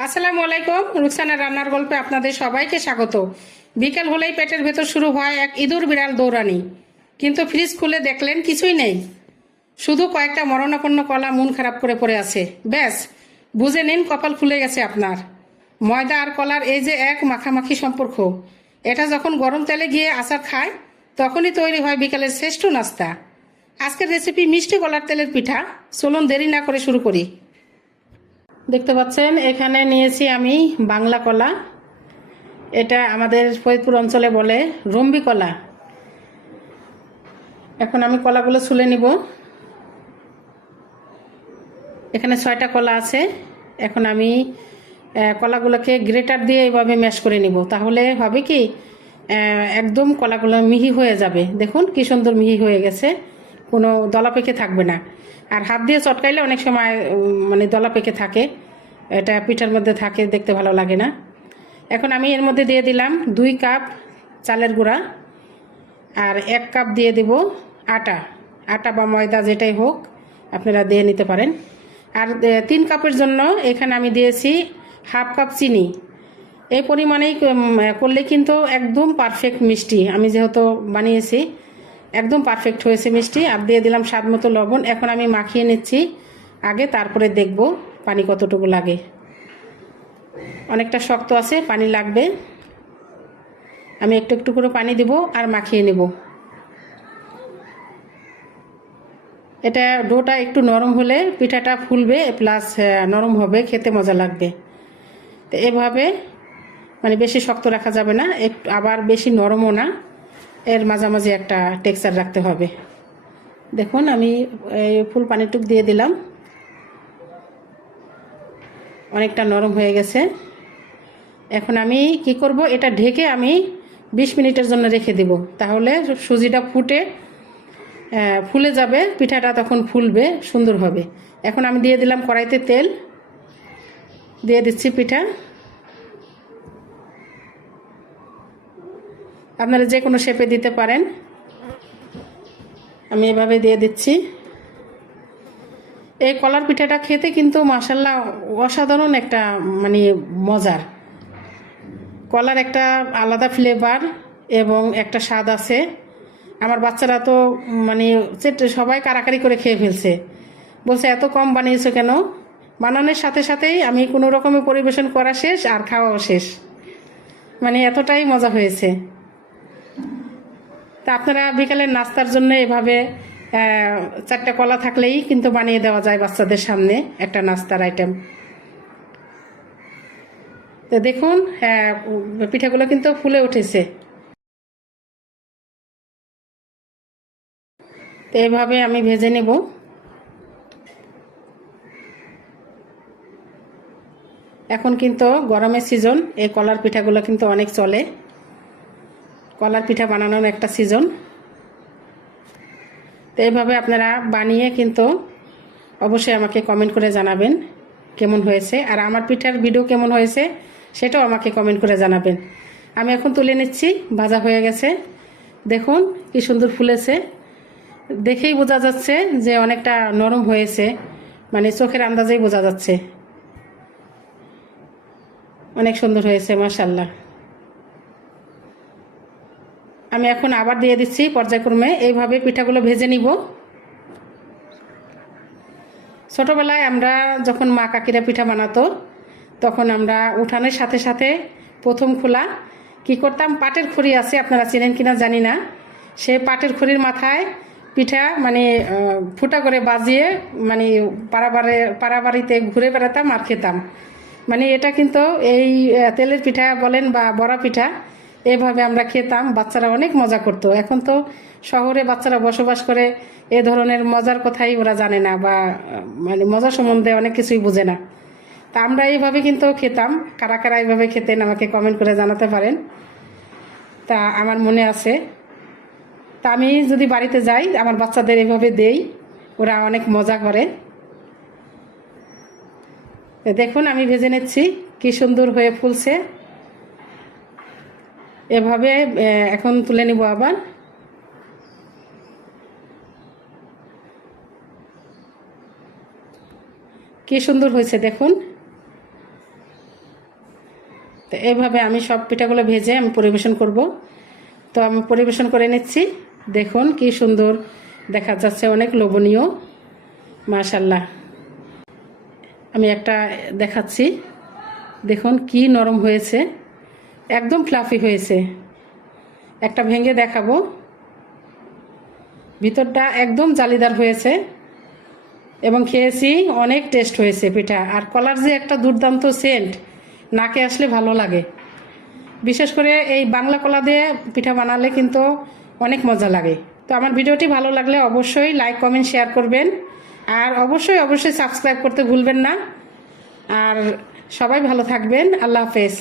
আসসালামু আলাইকুম। রুকসানা রান্নার গল্পে আপনাদের সবাইকে স্বাগত। বিকেল হলেই পেটের ভেতর শুরু হয় এক ইঁদুর বিড়াল দৌড়ানি। কিন্তু ফ্রিজ খুলে দেখলেন কিছুই নেই, শুধু কয়েকটা মরণাপন্ন কলা মন খারাপ করে পড়ে আছে। ব্যাস, বুঝে নিন কপাল খুলে গেছে আপনার। ময়দা আর কলার এই যে এক মাখামাখি সম্পর্ক, এটা যখন গরম তেলে গিয়ে আচার খায় তখনই তৈরি হয় বিকেলের শ্রেষ্ঠ নাস্তা। আজকের রেসিপি মিষ্টি কলার তেলের পিঠা। চলুন দেরি না করে শুরু করি। দেখতে পাচ্ছেন এখানে নিয়েছি আমি বাংলা কলা। এটা আমাদের ফরিদপুর অঞ্চলে বলে রম্বি কলা। এখন আমি কলাগুলো ছুলে নিব। এখানে 6টা কলা আছে। এখন আমি কলাগুলোকে গ্রেটার দিয়ে এইভাবে ম্যাশ করে নিব। তাহলে হবে কি, একদম কলাগুলো মিহি হয়ে যাবে। দেখুন কি সুন্দর মিহি হয়ে গেছে, কোনো দলা পেকে থাকবে না। আর হাত দিয়ে চটকাইলে অনেক সময় মানে দলা পেকে থাকে, এটা পিঠার মধ্যে থাকে, দেখতে ভালো লাগে না। এখন আমি এর মধ্যে দিয়ে দিলাম 2 কাপ চালের গুঁড়া, আর 1 কাপ দিয়ে দেব আটা। আটা বা ময়দা যেটাই হোক আপনারা দিয়ে নিতে পারেন। আর 3 কাপের জন্য এখানে আমি দিয়েছি 1/2 কাপ চিনি। এই পরিমাণেই করলে কিন্তু একদম পারফেক্ট মিষ্টি। আমি যেহেতু বানিয়েছি, একদম পারফেক্ট হয়েছে মিষ্টি। আর দিয়ে দিলাম স্বাদ মতো লবণ। এখন আমি মাখিয়ে নিচ্ছি আগে, তারপরে দেখব পানি কতটুকু লাগে। অনেকটা শক্ত আছে, পানি লাগবে। আমি একটু একটু করে পানি দেব আর মাখিয়ে নেব। এটা ডোটা একটু নরম হলে পিঠাটা ফুলবে, প্লাস নরম হবে, খেতে মজা লাগবে। তো এভাবে মানে বেশি শক্ত রাখা যাবে না, একটু আবার বেশি নরমও না, এর মাঝামাঝি একটা টেক্সচার রাখতে হবে। দেখুন আমি ফুল পানিটুক দিয়ে দিলাম, অনেকটা নরম হয়ে গেছে। এখন আমি কি করব, এটা ঢেকে আমি 20 মিনিটের জন্য রেখে দেব। তাহলে সুজিটা ফুলে যাবে, পিঠাটা তখন ফুলবে, সুন্দর হবে। এখন আমি দিয়ে দিলাম কড়াইতে তেল, দিয়ে দিচ্ছি পিঠা। আপনারা যে কোনো শেপে দিতে পারেন, আমি এভাবে দিয়ে দিচ্ছি। এই কলার পিঠাটা খেতে কিন্তু মাশাআল্লাহ অসাধারণ একটা মানে মজার। কলার একটা আলাদা ফ্লেভার এবং একটা স্বাদ আছে। আমার বাচ্চারা তো মানে সবাই কারাকারি করে খেয়ে ফেলছে, বলছে এত কম বানিয়েছো কেন। বানানোর সাথে সাথেই আমি কোনো রকমে পরিবেশন করা শেষ আর খাওয়াও শেষ, মানে এতটাই মজা হয়েছে। তা আপনারা বিকালের নাস্তার জন্য এভাবে 4টা কলা থাকলেই কিন্তু বানিয়ে দেওয়া যায় বাচ্চাদের সামনে একটা নাস্তার আইটেম। তো দেখুন পিঠাগুলো কিন্তু ফুলে উঠেছে। তো এভাবে আমি ভেজে নেব। এখন কিন্তু গরমের সিজন, এই কলার পিঠাগুলো কিন্তু অনেক চলে। কলার পিঠা বানানোর একটা সিজন। তো এইভাবে আপনারা বানিয়ে কিন্তু অবশ্যই আমাকে কমেন্ট করে জানাবেন কেমন হয়েছে, আর আমার পিঠার ভিডিও কেমন হয়েছে সেটাও আমাকে কমেন্ট করে জানাবেন। আমি এখন তুলে নিচ্ছি, ভাজা হয়ে গেছে। দেখুন কি সুন্দর ফুলেছে, দেখেই বোঝা যাচ্ছে যে অনেকটা নরম হয়েছে, মানে চোখের আন্দাজেই বোঝা যাচ্ছে। অনেক সুন্দর হয়েছে মাশাআল্লাহ। আমি এখন আবার দিয়ে দিচ্ছি পর্যায়ক্রমে। এইভাবে পিঠাগুলো ভেজে নিব। ছোটোবেলায় আমরা যখন মা কাকিরা পিঠা বানাতো, তখন আমরা উঠানের সাথে সাথে প্রথম খোলা কি করতাম, পাটের খড়ি আছে, আপনারা চেনেন কিনা জানি না, সে পাটের খড়ির মাথায় পিঠা মানে ফুটা করে বাজিয়ে মানে পাড়াবাড়িতে ঘুরে বেড়াতাম আর খেতাম। মানে এটা কিন্তু এই তেলের পিঠা বলেন বা বড়া পিঠা, এভাবে আমরা খেতাম, বাচ্চারা অনেক মজা করতো। এখন তো শহরে বাচ্চারা বসবাস করে, এ ধরনের মজার কথাই ওরা জানে না, বা মানে মজা সম্বন্ধে অনেক কিছুই বোঝে না। তা আমরা এইভাবে কিন্তু খেতাম। কারা কারা এইভাবে খেতেন আমাকে কমেন্ট করে জানাতে পারেন। তা আমার মনে আছে। তা আমি যদি বাড়িতে যাই আমার বাচ্চাদের এইভাবে দেই, ওরা অনেক মজা করে। দেখুন আমি ভেজে নিচ্ছি, কি সুন্দর হয়ে ফুলছে। এভাবে এখন তুলে নিব আবার। কি সুন্দর হয়েছে দেখুন। তো এইভাবে আমি সব পিঠাগুলো ভেজে আমি পরিবেশন করব। তো আমি পরিবেশন করে নিচ্ছি। দেখুন কি সুন্দর দেখা যাচ্ছে, অনেক লোভনীয়, মাশাল্লাহ। আমি একটা দেখাচ্ছি, দেখুন কি নরম হয়েছে, একদম ফ্লাফি হয়েছে। একটা ভেঙে দেখাবো, ভিতরটা একদম জালিদার হয়েছে এবং খেয়েছি, অনেক টেস্ট হয়েছে পিঠা। আর কলার যে একটা দুর্দান্ত সেন্ট, নাকে আসলে ভালো লাগে। বিশেষ করে এই বাংলা কলা দিয়ে পিঠা বানালে কিন্তু অনেক মজা লাগে। তো আমার ভিডিওটি ভালো লাগলে অবশ্যই লাইক কমেন্ট শেয়ার করবেন, আর অবশ্যই অবশ্যই সাবস্ক্রাইব করতে ভুলবেন না। আর সবাই ভালো থাকবেন। আল্লাহ হাফেজ।